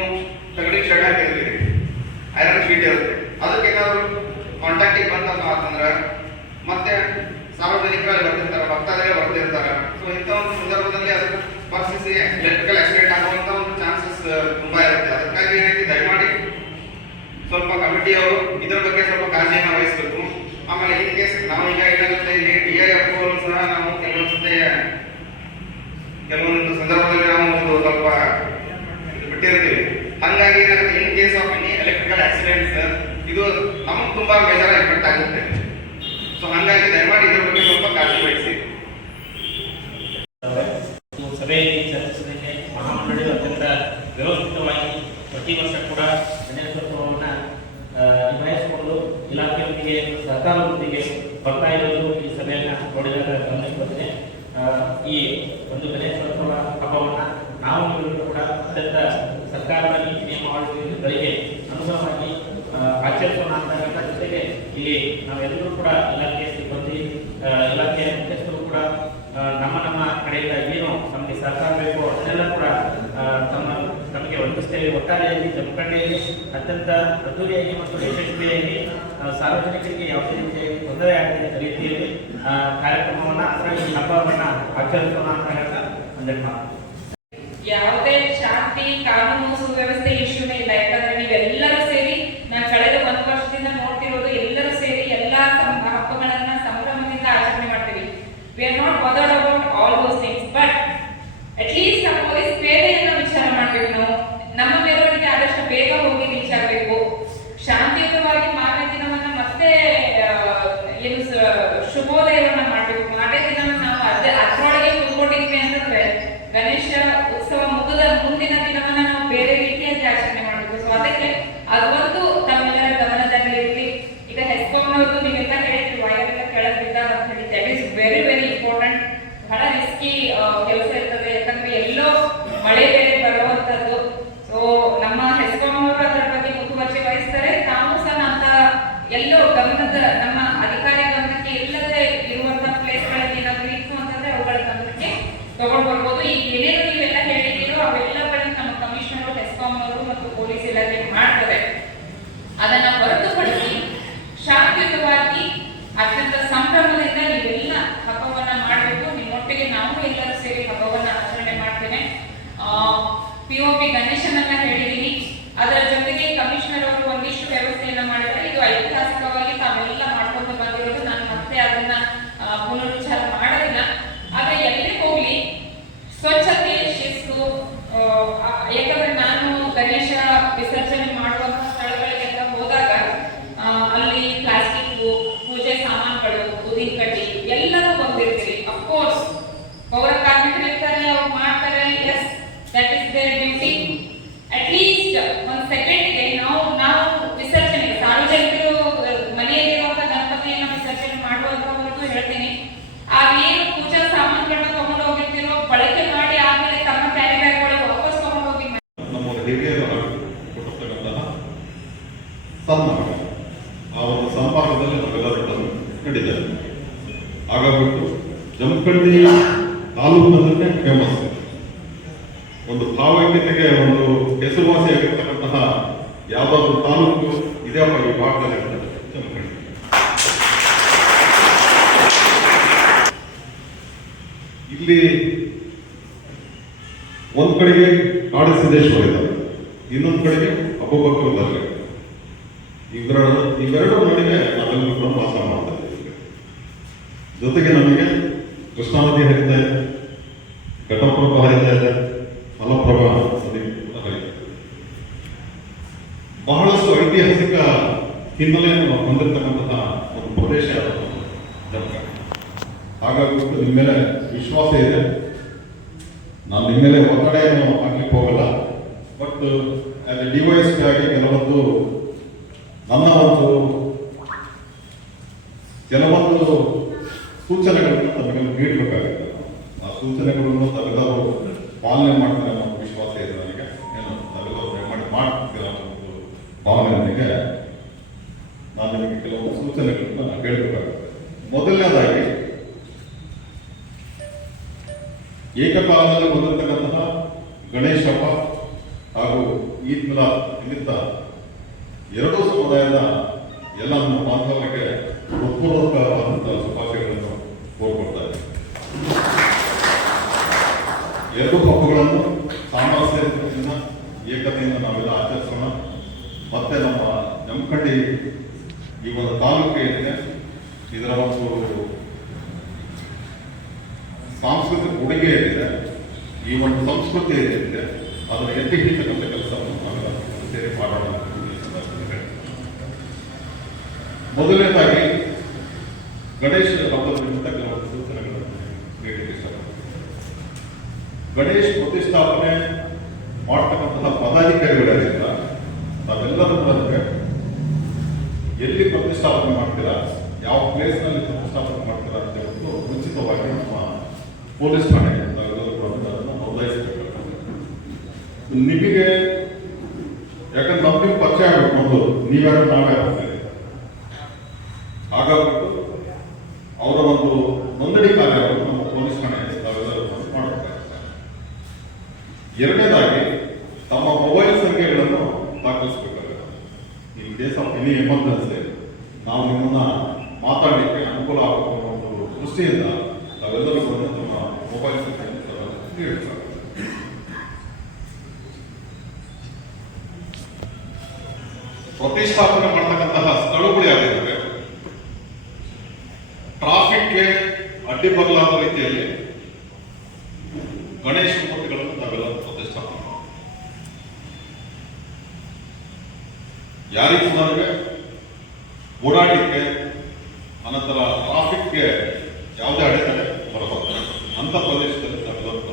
ತಗಡಿ ಶರ್ಟ್ ಹಾಕಿರ್ತೀರಿ. ಐರನ್ ಶೀಟ್ ಇರುತ್ತೆ. ಅದಕ್ಕೇನಾದ್ರು ಕಾಂಟ್ಯಾಕ್ಟಿಗೆ ಬಂತಪ್ಪ ಅಂತಂದ್ರೆ ಮತ್ತೆ ಸಾರ್ವಜನಿಕರಲ್ಲಿ ಬರ್ತಿರ್ತಾರೆ, ಭಕ್ತಾದಿಗಳೇ ಬರ್ತಿರ್ತಾರೆ. ಸೊ ಇಂಥ ಒಂದು ಸಂದರ್ಭದಲ್ಲಿ ಅದು ಸ್ಪರ್ಶಿಸಿ ಎಲೆಕ್ಟ್ರಿಕಲ್ ಆಕ್ಸಿಡೆಂಟ್ ಆಗುವಂತ ಒಂದು ಚಾನ್ಸಸ್ ತುಂಬಾ ಇರುತ್ತೆ. ಅದಕ್ಕಾಗಿ ದಯಮಾಡಿ ಸ್ವಲ್ಪ ಕಮಿಟಿಯವರು ಇದರ ಬಗ್ಗೆ ಸ್ವಲ್ಪ ಕಾಳಜಿಯನ್ನು ವಹಿಸಬೇಕು. ಆಮೇಲೆ ಇನ್ ಕೇಸ್ ನಾವು ಈಗ ಏನಾಗುತ್ತೆ, ಇಲ್ಲಿ ಐ ಸಹ ನಾವು ಕೆಲವೊಂದ್ಸತಿ ಕೆಲವೊಂದು ಸಂದರ್ಭದಲ್ಲಿ ನಾವು ಒಂದು ಸ್ವಲ್ಪ ಬಿಟ್ಟಿರ್ತೀವಿ. ಹಂಗಾಗಿ ಏನಾಗುತ್ತೆ in case of any electrical accidents ಇದು ನಮಗೆ ತುಂಬಾ ಬೇಜಾರ ಎಫೆಕ್ಟ್ ಆಗುತ್ತೆ. ಸೊ ಹಂಗಾಗಿ ದಯಮಾಡಿ ಇದ್ರ ಬಗ್ಗೆ ಸ್ವಲ್ಪ ಕಾಳಜಿ ವಹಿಸಿ. ಈ ಪ್ರತಿ ವರ್ಷ ಕೂಡ ಗಣೇಶೋತ್ಸವವನ್ನು ನಿಭಾಯಿಸಿಕೊಂಡು ಇಲಾಖೆಯೊಂದಿಗೆ ಸಹಕಾರದೊಂದಿಗೆ ಬರ್ತಾ ಇರೋದು ಈ ಸಭೆಯನ್ನು ನೋಡಿದಾಗ ಆ, ಈ ಒಂದು ಗಣೇಶೋತ್ಸವ ಹಬ್ಬವನ್ನು ನಾವು ಕೂಡ ಅತ್ಯಂತ ಸರ್ಕಾರದ ನೀತಿ ನಿಯಮಾವಳಿಗಳಿಗೆ ಅನುಗುಣವಾಗಿ ಆಚರಿಸೋಣ ಅಂತ ಜೊತೆಗೆ ಇಲ್ಲಿ ನಾವೆಲ್ಲರೂ ಕೂಡ ಇಲಾಖೆ ಸಿಬ್ಬಂದಿ ಇಲಾಖೆಯ ಮುಖ್ಯಸ್ಥರು ಕೂಡ ನಮ್ಮ ನಮ್ಮ ಕಡೆಯಿಂದ ಏನು ನಮಗೆ ಸಹಕಾರ ಬೇಕು ಅದನ್ನೆಲ್ಲ ಕೂಡ ತಮ್ಮ ತಮಗೆ ಒದಗಿಸ್ತೇವೆ ಒಟ್ಟಾರೆಯಾಗಿ ಜಮಖಂಡಿಯಲ್ಲಿ ಅತ್ಯಂತ ಅದ್ದೂರಿಯಾಗಿ ಮತ್ತು ಯಶಸ್ವಿಯಾಗಿ ಸಾರ್ವಜನಿಕರಿಗೆ ಯಾವುದೇ ರೀತಿಯಾಗಿ ತೊಂದರೆ ಆಗದ ರೀತಿಯಲ್ಲಿ ಕಾರ್ಯಕ್ರಮವನ್ನ ಹಬ್ಬವನ್ನ ಆಚರಿಸೋಣ ಅಂತ ಹೇಳ್ತಾ ಒಂದೆರಡು ಮಾತು ಯಾವುದೇ ಶಾಂತಿ ಕಾನೂನು ಸುವ್ಯವಸ್ಥೆ ಇಶ್ಯೂನೇ ಇಲ್ಲ ಯಾಕಂದ್ರೆ ನೀವೆಲ್ಲರೂ ಸೇರಿ ನಾನು ಕಳೆದ ಒಂದು ವರ್ಷದಿಂದ ನೋಡ್ತಿರೋದು ಎಲ್ಲರೂ ಸೇರಿ ಎಲ್ಲಾ ಸಂ- ಹಬ್ಬಗಳನ್ನ ಸಂಭ್ರಮದಿಂದ ಆಚರಣೆ ಮಾಡ್ತೀವಿ we are not bothered about all those things but at least ನಮ್ಮ ಪೊಲೀಸ್ ಸೇವೆಯನ್ನು ವಿಚಾರ ಮಾಡ್ಬೇಕು ನಾವು ನಮ್ಮ ಮೆರವಣಿಗೆ ಆದಷ್ಟು ಬೇಗ ಹೋಗಿ ರೀಚ್ ಆಗಬೇಕು ಶಾಂತಿಯುತವಾಗಿ ಮಾರನೇ ದಿನವನ್ನ ಮತ್ತೆ ಆ, ಏನು ಸ- ಶುಭೋದಯವನ್ನ ಮಾಡಬೇಕು ಮಾರನೇ ದಿನ ನಾವು ಅದ ಅದ್ರೊಳಗೆ ಕೂತ್ಕೊಂಡಿದ್ವಿ ಅಂತಂದ್ರೆ ಗಣೇಶ ಉತ್ಸವ ಮುಗಿದ ಮುಂದಿನ ದಿನವನ್ನ ನಾವು ಬೇರೆ ರೀತಿಯಾಗಿ ಆಚರಣೆ ಮಾಡಬೇಕು ಸೊ ಅದಕ್ಕೆ ಅದೊಂದು ತಮ್ಮೆಲ್ಲರ ಗಮನದಲ್ಲಿರಲಿ ಈಗ ಹೆಸ್ಕಾಂನವ್ರದ್ದು ನೀವೆಲ್ಲ ಹೇಳಿದ್ರಿ ವೈರ್ ಎಲ್ಲ ಕೆಳಗೆ ಬಿದ್ದಾಗ ಅಂತ ಹೇಳಿ that is very very important ಬಹಳ ರಿಸ್ಕಿ ಕೆಲಸ ಇರ್ತದೆ ಯಾಕಂದ್ರೆ ಎಲ್ಲೋ ಮಳೆ ಬೇರೆ ಬರುವಂತದ್ದು ಸೊ ನಮ್ಮ ಹೆಸ್ಕಾಂನವರು ಅದರ ಬಗ್ಗೆ ಮುತುವರ್ಜಿ ವಹಿಸ್ತಾರೆ ತಾವು ಸಹ ಅಂತ ಎಲ್ಲೋ ಗಮನದ ನಮ್ಮ ಅಧಿಕಾರಿ ಗಮನಕ್ಕೆ ಇಲ್ಲದೆ ಇರುವಂತ ಪ್ಲೇಸ್ಗಳಲ್ಲಿ ಏನಾದ್ರು ಇತ್ತು ಅಂತಂದ್ರೆ ಅವುಗಳ ಗಮನಕ್ಕೆ ತಗೊಂಡ್ ಬರ್ಬೋದು ಈಗ ಏನೇನು ನೀವೆಲ್ಲ ಹೇಳಿದ್ದೀರೋ ಅವೆಲ್ಲಗಳನ್ನ ನಮ್ಮ ಕಮಿಷನರ್ ಹೆಸ್ಕಾಂ ಅವರು ಮತ್ತು ಪೊಲೀಸ್ ಇಲಾಖೆ ಮಾಡ್ತಾರೆ ಅದನ್ನ ಹೊರತುಪಡಿಸಿ ಶಾಂತಿಯುತವಾಗಿ ಅತ್ಯಂತ ಸಂಭ್ರಮದಿಂದ ನೀವೆಲ್ಲ ಹಬ್ಬವನ್ನ ಮಾಡಬೇಕು ನಿಮ್ಮೊಟ್ಟಿಗೆ ನಾವು ಎಲ್ಲರೂ ಸೇರಿ ಹಬ್ಬವನ್ನ ಆಚರಣೆ ಮಾಡ್ತೇನೆ ಪಿ ಒ ಪಿ ಗಣೇಶನನ್ನ ಹೇಳಿದೀನಿ ಅದರ ಜೊತೆಗೆ ಕಮಿಷನರ್ ಅವರು ಒಂದಿಷ್ಟು ವ್ಯವಸ್ಥೆಯನ್ನ ಮಾಡಿದ್ದಾರೆ ಇದು ಐತಿಹಾಸಿಕವಾಗಿ ತಾವೆಲ್ಲ ಮಾಡ್ಕೊಂಡು ಬಂದಿರೋದು ನಾನು ಮತ್ತೆ ಅದನ್ನ ಆ, ಪುನರುಚ್ಚಾರ ಮಾಡೋದಿಲ್ಲ ಆದ್ರೆ ಎಲ್ಲೇ ಹೋಗ್ಲಿ ಸ್ವಚ್ಛತೆ ಶಿಸ್ತು ಆ, ಆ, ಯಾಕಂದ್ರೆ ನಾನು ಗಣೇಶ ವಿಸರ್ಜನೆ ಮಾಡುವಂತ ಸ್ಥಳಗಳಿಗೆಲ್ಲ ಹೋದಾಗ ಆ, ಅಲ್ಲಿ ಪ್ಲಾಸ್ಟಿಕ್ ಪೂಜೆ ಸಾಮಾನುಗಳು ಊದಿನ ಕಡ್ಡಿ ಎಲ್ಲನೂ ಬಂದಿರ್ತೀವಿ ಅಫ್ಕೋರ್ಸ್ ಇರ್ತಾರೆ ಅವ್ರು ಮಾಡ್ತಾರೆ. Yes that is their duty at least ಒಂದು ಸೆಕೆಂಡ್ಗೆ ನಾವು ನಾವು ವಿಸರ್ಜನೆ ಸಾರ್ವಜನಿಕರು ಮನೆಯಲ್ಲಿರುವಂತ ಗಣಪತಿಯನ್ನ ವಿಸರ್ಜನೆ ಮಾಡುವಂತವರೆಗೂ ಹೇಳ್ತೀನಿ. ಏನು ಪೂಜಾ ಸಾಮಾನುಗಳನ್ನ ತಗೊಂಡು ಹೋಗಿರ್ತೀರೋ, ಬಳಕೆ ಮಾಡಿ ಆದ್ಮೇಲೆ ತಮ್ಮ ಕ್ಯಾರಿ ಬ್ಯಾಗ್ ಒಳಗೆ ವಾಪಸ್ ತಗೊಂಡು ಹೋಗಿ ಆ ಒಂದು ನಾವೆಲ್ಲರೂ ಆಗಬಿಟ್ಟು ತಾಲೂಕಿನಲ್ಲಿ ಅನ್ನೋದನ್ನೇ ಫೇಮಸ್ ಒಂದು ಭಾವೈಕ್ಯತೆಗೆ ಒಂದು ಹೆಸರುವಾಸಿಯಾಗಿರ್ತಕ್ಕಂತಹ ಯಾವುದಾದ್ರೂ ತಾಲೂಕು ಇದೆಯಪ್ಪ ಈ ಭಾಗದಲ್ಲಿ ಅಂತ ಜಮಖಂಡಿ ಇಲ್ಲಿ ಒಂದ್ ಕಡೆಗೆ ಕಾಡು ಸಿದ್ದೇಶ್ವರ ಇದ್ದಾರೆ ಇನ್ನೊಂದು ಕಡೆಗೆ ಅಬೂಬಕರ್ ಇದ್ದಾರೆ ಇವರ ಇವೆರಡರ ನಡುವೆ ನಾವೆಲ್ಲರೂ ಕೂಡ ವಾಸ ಮಾಡ್ತಾ ಜೊತೆಗೆ ನಮಗೆ ಕೃಷ್ಣಾ ನದಿ ಹರಿತಾ ಇದೆ, ಘಟಪ್ರಭಾ ಹರಿತಾ ಇದೆ ಮಲಪ್ರಭಾ ನದಿ ಬಹಳಷ್ಟು ಐತಿಹಾಸಿಕ ಹಿನ್ನೆಲೆಯನ್ನು ಹೊಂದಿರತಕ್ಕಂತಹ ಒಂದು ಪ್ರದೇಶ ಅದು ಜಮಖಂಡಿ ಹಾಗಾಗಿ ನಿಮ್ಮ ಮೇಲೆ ವಿಶ್ವಾಸ ಇದೆ? ನಾನು ನಿಮ್ಮ ಮೇಲೆ ಒತ್ತಡೆಯನ್ನು ಹಾಕ್ಲಿಕ್ಕೆ ಹೋಗಲ್ಲ. ಬಟ್ ಆಸ್ ಎ ಡಿವೈಸ್ ಆಗಿ ಕೆಲವೊಂದು ನನ್ನ ಒಂದು ಕೆಲವೊಂದು ಸೂಚನೆಗಳನ್ನು ತಮಗೆ ನೀಡಬೇಕಾಗುತ್ತೆ ಆ ಸೂಚನೆಗಳನ್ನು ತಗದವರು ಪಾಲನೆ ಮಾಡ್ತಾರೆ ಅನ್ನೋ ವಿಶ್ವಾಸ ಇದೆ ನನಗೆ. ಏನು ತಗದವರು ಮಾಡಿ ಮಾಡ್ತೀರಾ ಅನ್ನೋ ಒಂದು ಭಾವನೆ ನನಗೆ. ఏకపాలన మొదలు ಸಾಂಸ್ಕೃತಿಕ ಕೊಡುಗೆ ಏನಿದೆ ಈ ಒಂದು ಸಂಸ್ಕೃತಿ ಏನಿದೆ ಅದನ್ನು ಎತ್ತಿ ಹಿಡಿತಕ್ಕಂಥ ಕೆಲಸವನ್ನು ನಾವೆಲ್ಲ ಸೇರಿ ಹೇಳ್ತೀನಿ. ಮೊದಲನೇದಾಗಿ ಗಣೇಶ ಹಬ್ಬದ ನಿಮಿತ್ತ ಕೆಲವೊಂದು ಗಣೇಶ್ ಪ್ರತಿಷ್ಠಾಪನೆ ಮಾಡ್ತಕ್ಕಂತಹ ಪದಾಧಿಕಾರಿಗಳಿಂದ ತಾವೆಲ್ಲರೂ ಎಲ್ಲಿ ಪ್ರತಿಷ್ಠಾಪನೆ ಮಾಡ್ತೀರಾ, ಯಾವ ಪ್ಲೇಸ್ನಲ್ಲಿ ಪ್ರತಿಷ್ಠಾಪನೆ ಮಾಡ್ತೀರಾ ಅಂತ ಹೇಳ್ಬಿಟ್ಟು ಉಚಿತವಾಗಿ ನಮ್ಮ ಪೊಲೀಸ್ ಠಾಣೆ ನಾವೆಲ್ಲರೂ ಕೂಡ ಅದನ್ನು ನೋಂದಾಯಿಸಬೇಕಾಗ್ತದೆ ನಿಮಗೆ ಯಾಕಂದ್ರೆ ನಮಗೆ ಪರಿಚಯ ಆಗಬೇಕು ಮೊದಲು ನೀವ್ಯಾರು ನಾವೇ ಆಗ್ತೇವೆ ಹಾಗಾಗ್ಬಿಟ್ಟು ಅವರ ಒಂದು ನೋಂದಣಿ ಕಾರ್ಯವನ್ನು ನಮ್ಮ ಪೊಲೀಸ್ ಠಾಣೆ ನಾವೆಲ್ಲರೂ ಬಂದು ಮಾಡಬೇಕಾಗ್ತದೆ ಎರಡನೇದಾಗಿ ತಮ್ಮ ಮೊಬೈಲ್ ಸಂಖ್ಯೆಗಳನ್ನು ದಾಖಲಿಸಬೇಕಾಗುತ್ತೆ in case of any emergency ನಾವು ನಿಮ್ಮನ್ನ ಮಾತಾಡಲಿಕ್ಕೆ ಅನುಕೂಲ ಆಗಬೇಕು ಅನ್ನೋ ಒಂದು ದೃಷ್ಟಿಯಿಂದ ನಾವೆಲ್ಲರೂ ಬಂದು ನಮ್ಮ ಮೊಬೈಲ್ ಸಂಖ್ಯೆಯನ್ನು ನೀಡಬೇಕಾಗುತ್ತೆ ಪ್ರತಿಷ್ಠಾಪನೆ ಮಾಡತಕ್ಕಂತಹ ಸ್ಥಳಗಳು ಯಾವಿದ್ದಾವೆ ಟ್ರಾಫಿಕ್ಗೆ ಅಡ್ಡಿ ಬರಲಾದ ರೀತಿಯಲ್ಲಿ ಗಣೇಶ ಮೂರ್ತಿಗಳನ್ನು ನಾವೆಲ್ಲ ಪ್ರತಿಷ್ಠಾಪನೆ ಮಾಡೋಣ. ಯಾರಿಗೂ ನನಗೆ ಓಡಾಡಲಿಕ್ಕೆ ಅನಂತರ ಟ್ರಾಫಿಕ್ಗೆ ಯಾವುದೇ ಅಡೆತಡೆ ಬರಬಾರದು ಅಂತ ಪ್ರದೇಶದಲ್ಲಿ ಡೆವಲಪ್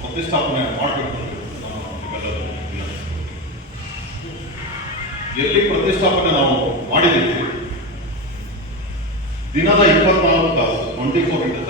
ಪ್ರತಿಷ್ಠಾಪನೆ ಮಾಡಬೇಕು ಎಲ್ಲಿ ಪ್ರತಿಷ್ಠಾಪನೆ ನಾವು ಮಾಡಿದ್ದೀವಿ ದಿನದ ಇಪ್ಪತ್ನಾಲ್ಕು ತಾಸು ಟ್ವೆಂಟಿ ಫೋರ್ ಇಂಟು